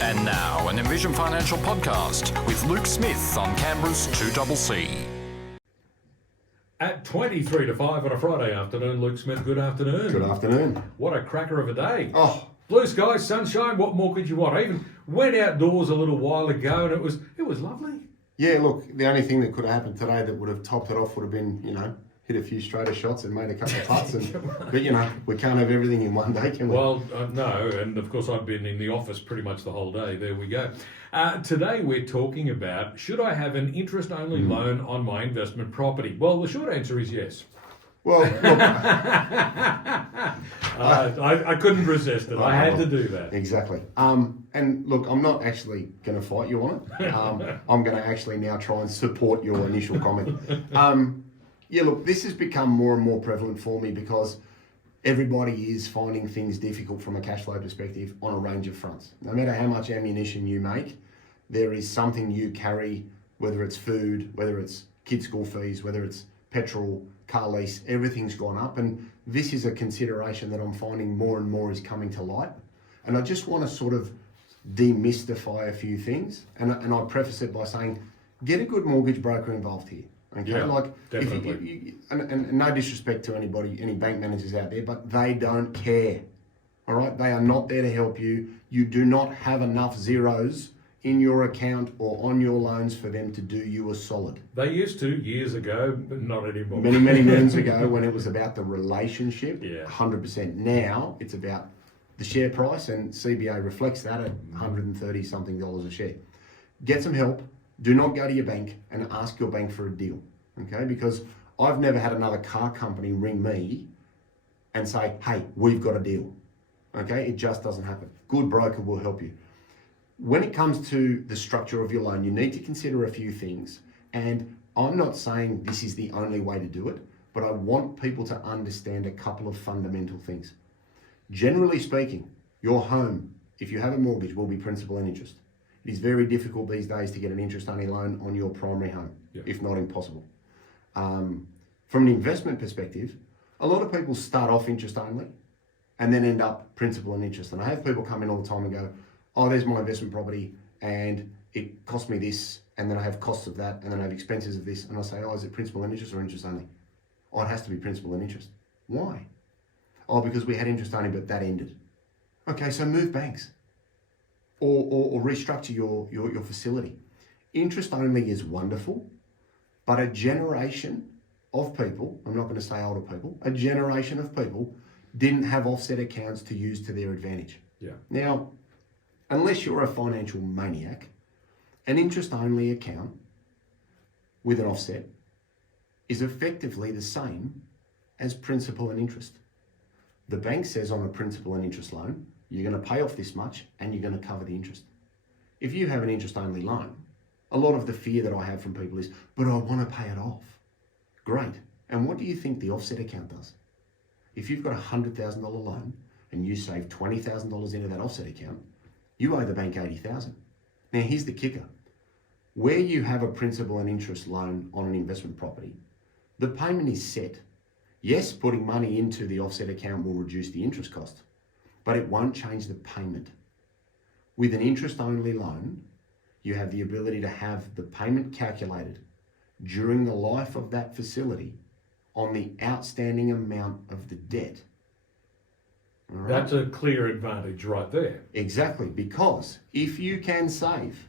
And now, an Envision Financial Podcast with Luke Smith on Canberra's 2CC. At 23 to 5 on a Friday afternoon, Luke Smith, good afternoon. Good afternoon. What a cracker of a day. Oh, Blue skies, sunshine, what more could you want? I even went outdoors a little while ago and it was lovely. yeah, look, the only thing that could have happened today that would have topped it off would have been, hit a few straighter shots and made a couple of putts. But, we can't have everything in one day, can we? Well, no, and of course I've been in the office pretty much the whole day. There we go. Today we're talking about, should I have an interest-only loan on my investment property? Well, the short answer is yes. Well, look, I couldn't resist it. I had to do that. exactly. And look, I'm not actually going to fight you on it. I'm going to actually now try and support your initial comment. Yeah, look, this has become more and more prevalent for me because everybody is finding things difficult from a cash flow perspective on a range of fronts. No matter how much ammunition you make, there is something you carry, whether it's food, whether it's kids' school fees, whether it's petrol, car lease, everything's gone up. And this is a consideration that I'm finding more and more is coming to light. And I just want to sort of demystify a few things. And I preface it by saying, get a good mortgage broker involved here. Okay, Yeah, definitely. And no disrespect to anybody, any bank managers out there, but they don't care. All right, they are not there to help you. You do not have enough zeros in your account or on your loans for them to do you a solid. They used to years ago, but not anymore. Many moons ago, when it was about the relationship, Yeah. 100%. Now it's about the share price, and CBA reflects that at $130 something a share. Get some help. Do not go to your bank and ask your bank for a deal, okay? Because I've never had another car company ring me and say, hey, we've got a deal, okay? It just doesn't happen. Good broker will help you. When it comes to the structure of your loan, you need to consider a few things. And I'm not saying this is the only way to do it, but I want people to understand a couple of fundamental things. Generally speaking, your home, if you have a mortgage, will be principal and interest. It is very difficult these days to get an interest-only loan on your primary home, if not impossible. From an investment perspective, a lot of people start off interest-only and then end up principal and interest. And I have people come in all the time and go, oh, there's my investment property and it cost me this, and then I have costs of that, and then I have expenses of this. And I say, oh, is it principal and interest or interest-only? Oh, it has to be principal and interest. Why? Oh, because we had interest-only, but that ended. Okay, so move banks. Or restructure your facility. Interest only is wonderful, but a generation of people, I'm not going to say older people, a generation of people didn't have offset accounts to use to their advantage. Yeah. Now, unless you're a financial maniac, an interest only account with an offset is effectively the same as principal and interest. The bank says on a principal and interest loan, you're going to pay off this much and you're going to cover the interest. If you have an interest-only loan, a lot of the fear that I have from people is, but I want to pay it off. Great. And what do you think the offset account does? If you've got a $100,000 loan and you save $20,000 into that offset account, you owe the bank $80,000. Now here's the kicker. Where you have a principal and interest loan on an investment property, the payment is set. Yes, putting money into the offset account will reduce the interest cost, but it won't change the payment. With an interest-only loan, you have the ability to have the payment calculated during the life of that facility on the outstanding amount of the debt. All right? That's a clear advantage right there. Exactly, because if you can save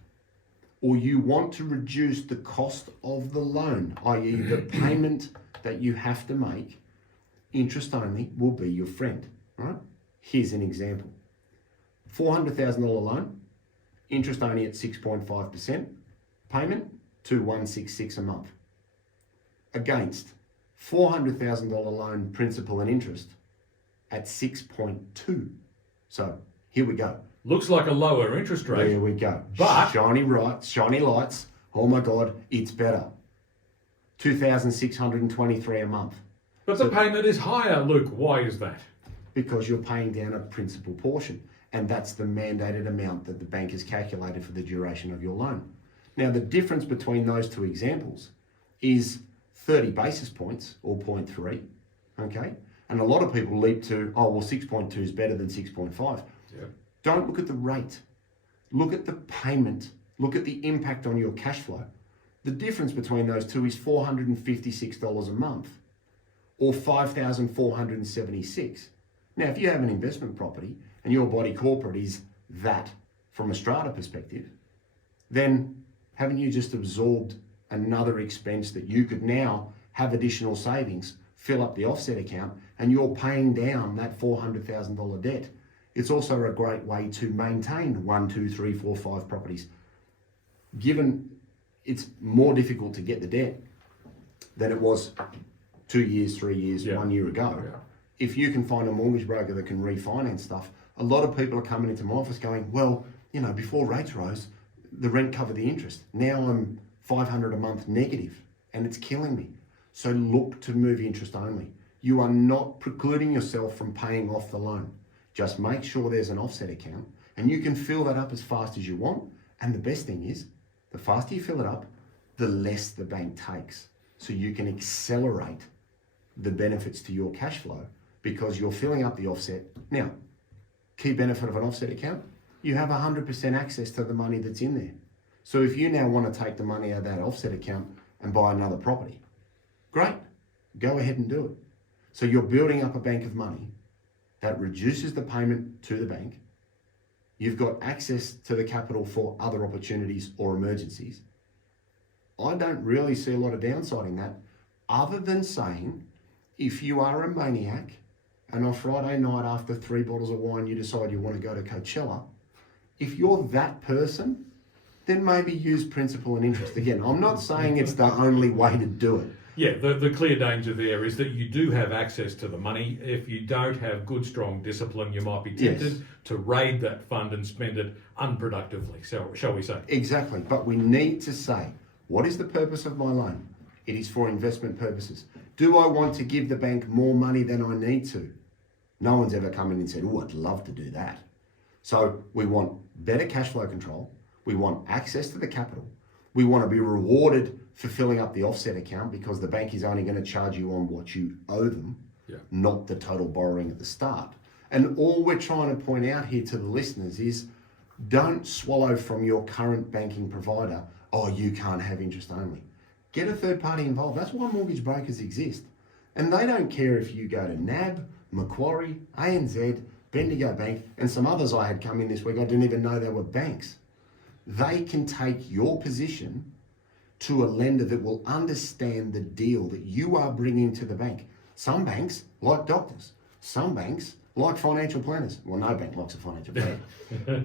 or you want to reduce the cost of the loan, i.e. the payment that you have to make, interest-only will be your friend, right? Here's an example. $400,000 loan, interest only at 6.5%, payment $2,166 a month. Against $400,000 loan, principal and interest at 6.2. So here we go. Looks like a lower interest rate. There we go. But shiny lights. Oh my God, it's better. $2,623 a month. But the payment is higher, Luke. Why is that? Because you're paying down a principal portion, and that's the mandated amount that the bank has calculated for the duration of your loan. Now, the difference between those two examples is 30 basis points or 0.3, okay? And a lot of people leap to, oh, well, 6.2 is better than 6.5. Yeah. Don't look at the rate. look at the payment, look at the impact on your cash flow. The difference between those two is $456 a month or $5,476. Now, if you have an investment property and your body corporate is that from a strata perspective, then haven't you just absorbed another expense that you could now have additional savings, fill up the offset account, and you're paying down that $400,000 debt? It's also a great way to maintain 1, 2, 3, 4, 5 properties. Given it's more difficult to get the debt than it was 2 years, 3 years, 1 year ago. Yeah. If you can find a mortgage broker that can refinance stuff, a lot of people are coming into my office going, well, you know, before rates rose, the rent covered the interest. Now I'm $500 a month negative and it's killing me. So look to move interest only. You are not precluding yourself from paying off the loan. Just make sure there's an offset account and you can fill that up as fast as you want. And the best thing is, the faster you fill it up, the less the bank takes. So you can accelerate the benefits to your cash flow because you're filling up the offset. Now, key benefit of an offset account, you have 100% access to the money that's in there. So if you now want to take the money out of that offset account and buy another property, great, go ahead and do it. So you're building up a bank of money that reduces the payment to the bank. You've got access to the capital for other opportunities or emergencies. I don't really see a lot of downside in that, other than saying, if you are a maniac and on Friday night after 3 bottles of wine you decide you want to go to Coachella, if you're that person, then maybe use principal and interest. Again, I'm not saying it's the only way to do it. Yeah, the clear danger there is that you do have access to the money. If you don't have good, strong discipline, you might be tempted to raid that fund and spend it unproductively, so, shall we say. Exactly, but we need to say, what is the purpose of my loan? It is for investment purposes. Do I want to give the bank more money than I need to? No one's ever come in and said, oh, I'd love to do that. So we want better cash flow control. We want access to the capital. We want to be rewarded for filling up the offset account because the bank is only going to charge you on what you owe them, not the total borrowing at the start. And all we're trying to point out here to the listeners is don't swallow from your current banking provider, oh, you can't have interest only. Get a third party involved. That's why mortgage brokers exist. And they don't care if you go to NAB, Macquarie, ANZ, Bendigo Bank, and some others I had come in this week, I didn't even know they were banks. They can take your position to a lender that will understand the deal that you are bringing to the bank. Some banks like doctors. Some banks like financial planners. Well, no bank likes a financial planner.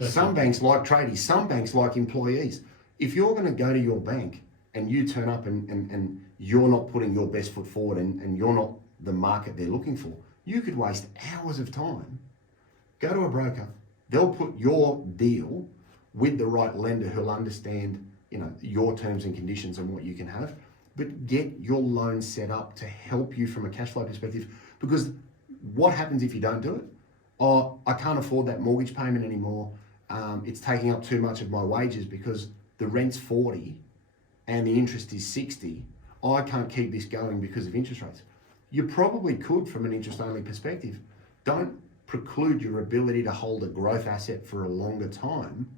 Some banks like tradies. Some banks like employees. If you're going to go to your bank and you turn up and you're not putting your best foot forward and you're not the market they're looking for, you could waste hours of time. Go to a broker. They'll put your deal with the right lender who'll understand, you know, your terms and conditions and what you can have, but get your loan set up to help you from a cash flow perspective. Because what happens if you don't do it? Oh, I can't afford that mortgage payment anymore. It's taking up too much of my wages because the rent's 40 and the interest is 60. Oh, I can't keep this going because of interest rates. You probably could from an interest only perspective. Don't preclude your ability to hold a growth asset for a longer time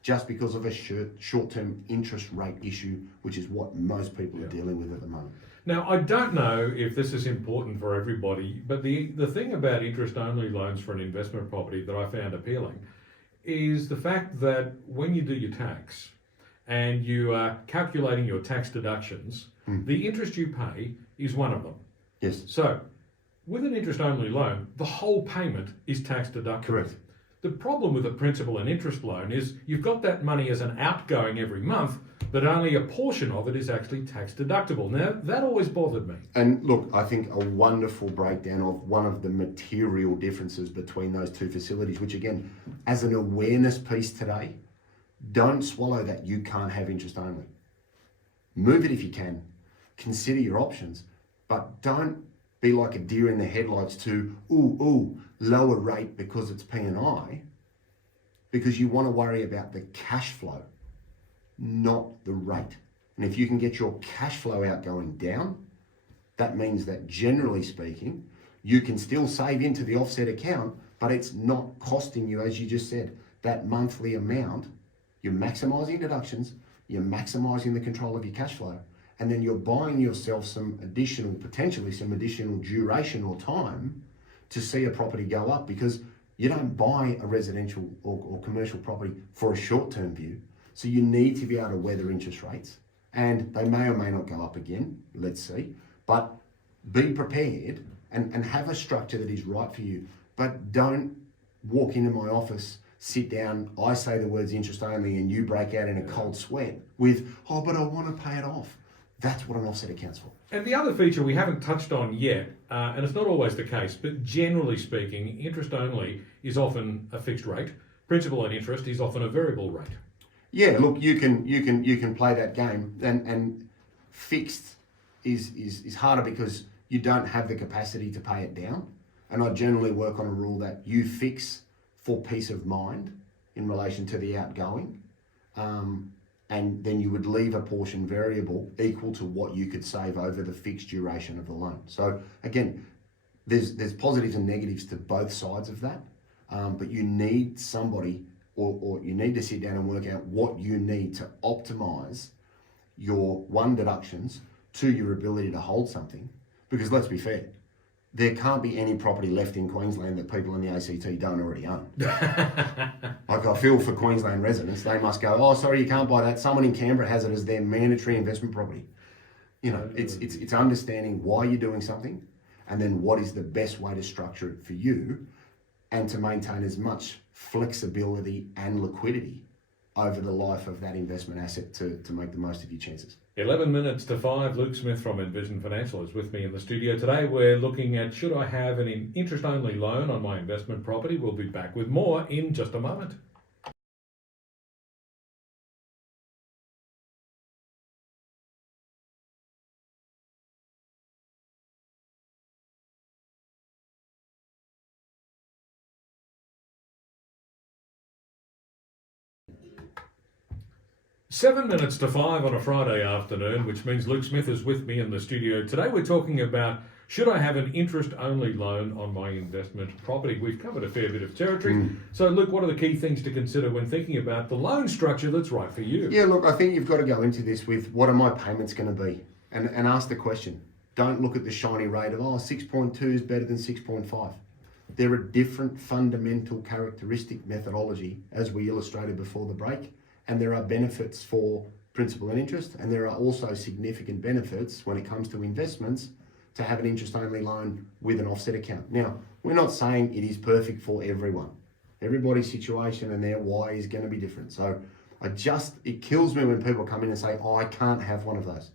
just because of a short-term interest rate issue, which is what most people are dealing with at the moment. Now, I don't know if this is important for everybody, but the thing about interest-only loans for an investment property that I found appealing is the fact that when you do your tax and you are calculating your tax deductions, the interest you pay is one of them. Yes. So, with an interest-only loan, the whole payment is tax deductible. Correct. The problem with a principal and interest loan is you've got that money as an outgoing every month, but only a portion of it is actually tax deductible. Now, that always bothered me. And look, I think a wonderful breakdown of one of the material differences between those two facilities, which again, as an awareness piece today, don't swallow that you can't have interest only. Move it if you can. Consider your options, but don't be like a deer in the headlights to, lower rate because it's P&I, because you want to worry about the cash flow, not the rate. And if you can get your cash flow outgoing down, that means that generally speaking, you can still save into the offset account, but it's not costing you, as you just said, that monthly amount You're maximising deductions, you're maximising the control of your cash flow, and then you're buying yourself potentially some additional duration or time to see a property go up, because you don't buy a residential or commercial property for a short-term view. So you need to be able to weather interest rates, and they may or may not go up again, let's see, but be prepared and have a structure that is right for you. But don't walk into my office, sit down, I say the words interest only, and you break out in a cold sweat with, oh, but I want to pay it off. That's what an offset account's for. And the other feature we haven't touched on yet, and it's not always the case, but generally speaking, interest only is often a fixed rate. Principal and interest is often a variable rate. Yeah, look, you can play that game, and fixed is harder because you don't have the capacity to pay it down. And I generally work on a rule that you fix for peace of mind in relation to the outgoing, and then you would leave a portion variable equal to what you could save over the fixed duration of the loan. So again, there's positives and negatives to both sides of that, but you need somebody, or you need to sit down and work out what you need to optimize your deductions to your ability to hold something. Because let's be fair, there can't be any property left in Queensland that people in the ACT don't already own. Like, I feel for Queensland residents, they must go, oh, sorry, you can't buy that. Someone in Canberra has it as their mandatory investment property. You know, it's understanding why you're doing something, and then what is the best way to structure it for you, and to maintain as much flexibility and liquidity over the life of that investment asset to make the most of your chances. 11 minutes to 5, Luke Smith from Envision Financial is with me in the studio today. We're looking at, should I have an interest-only loan on my investment property? We'll be back with more in just a moment. Seven minutes to 5 on a Friday afternoon, which means Luke Smith is with me in the studio. Today we're talking about, should I have an interest-only loan on my investment property? We've covered a fair bit of territory. So Luke, what are the key things to consider when thinking about the loan structure that's right for you? Yeah, look, I think you've got to go into this with, what are my payments going to be? And ask the question. Don't look at the shiny rate of, 6.2 is better than 6.5. There are different fundamental characteristic methodology, as we illustrated before the break. And there are benefits for principal and interest, and there are also significant benefits when it comes to investments to have an interest-only loan with an offset account. Now, we're not saying it is perfect for everyone. Everybody's situation and their why is going to be different. So it kills me when people come in and say, I can't have one of those.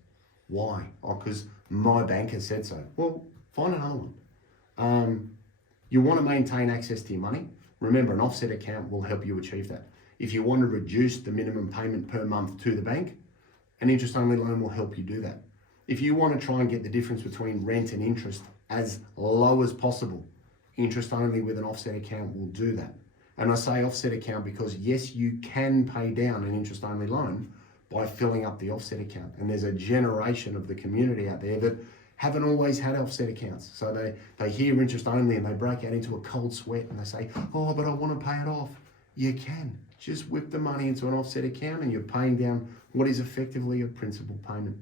Why? Because my bank has said so. Well, find another one. You want to maintain access to your money. Remember, an offset account will help you achieve that. If you want to reduce the minimum payment per month to the bank, an interest-only loan will help you do that. If you want to try and get the difference between rent and interest as low as possible, interest-only with an offset account will do that. And I say offset account because, yes, you can pay down an interest-only loan by filling up the offset account. And there's a generation of the community out there that haven't always had offset accounts. So they hear interest-only and they break out into a cold sweat and they say, oh, but I want to pay it off. You can. Just whip the money into an offset account and you're paying down what is effectively a principal payment.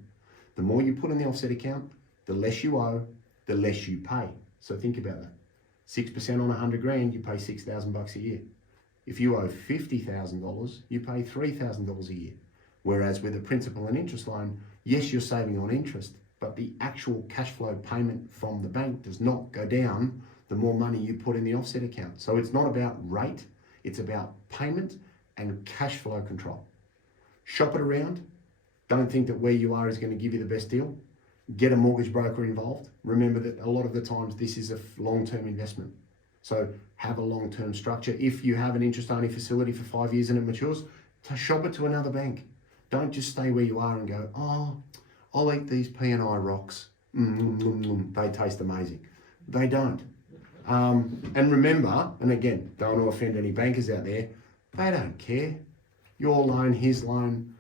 The more you put in the offset account, the less you owe, the less you pay. So think about that. 6% on 100 grand, you pay $6,000 a year. If you owe $50,000, you pay $3,000 a year. Whereas with a principal and interest loan, yes, you're saving on interest, but the actual cash flow payment from the bank does not go down the more money you put in the offset account. So it's not about rate, it's about payment and cash flow control. Shop it around. Don't think that where you are is going to give you the best deal. Get a mortgage broker involved. Remember that a lot of the times this is a long-term investment. So have a long-term structure. If you have an interest-only facility for 5 years and it matures, to shop it to another bank. Don't just stay where you are and go, I'll eat these P&I rocks. They taste amazing. They don't. And remember, and again, don't want to offend any bankers out there, they don't care. Your loan, his loan,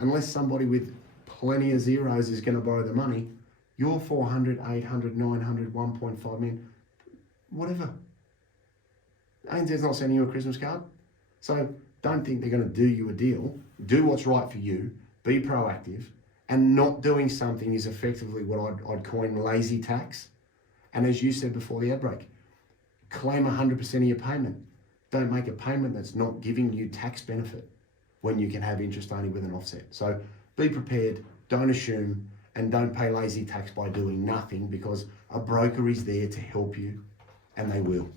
unless somebody with plenty of zeros is going to borrow the money, your 400, 800, 900, 1.5 million, whatever. ANZ's not sending you a Christmas card. So don't think they're going to do you a deal. Do what's right for you. Be proactive. And not doing something is effectively what I'd coin lazy tax. And as you said before the outbreak, claim 100% of your payment. Don't make a payment that's not giving you tax benefit when you can have interest only with an offset. So be prepared, don't assume, and don't pay lazy tax by doing nothing, because a broker is there to help you, and they will.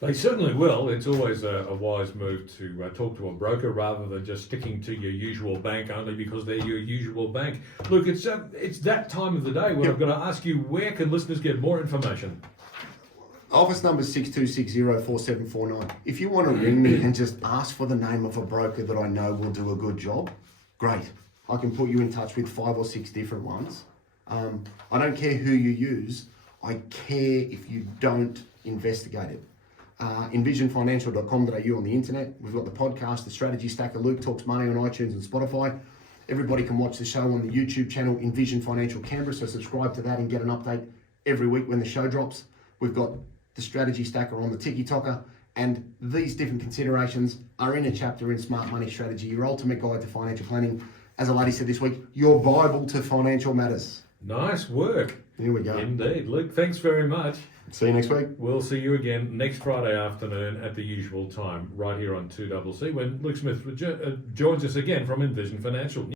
They certainly will. It's always a wise move to talk to a broker rather than just sticking to your usual bank only because they're your usual bank. Look, it's that time of the day when I've got to ask you, where can listeners get more information? Office number 62604749. If you want to ring me and just ask for the name of a broker that I know will do a good job, great. I can put you in touch with 5 or 6 different ones. I don't care who you use. I care if you don't investigate it. Envisionfinancial.com.au on the internet. We've got the podcast, the Strategy Stacker. Luke Talks Money on iTunes and Spotify. Everybody can watch the show on the YouTube channel Envision Financial Canberra, so subscribe to that and get an update every week when the show drops. We've got the Strategy Stacker on the Tiki Talker, and these different considerations are in a chapter in Smart Money Strategy, your ultimate guide to financial planning. As a lady said this week, your Bible to financial matters. Nice work. Here we go. Indeed. Luke, thanks very much. See you next week. We'll see you again next Friday afternoon at the usual time, right here on 2CC, when Luke Smith joins us again from Envision Financial.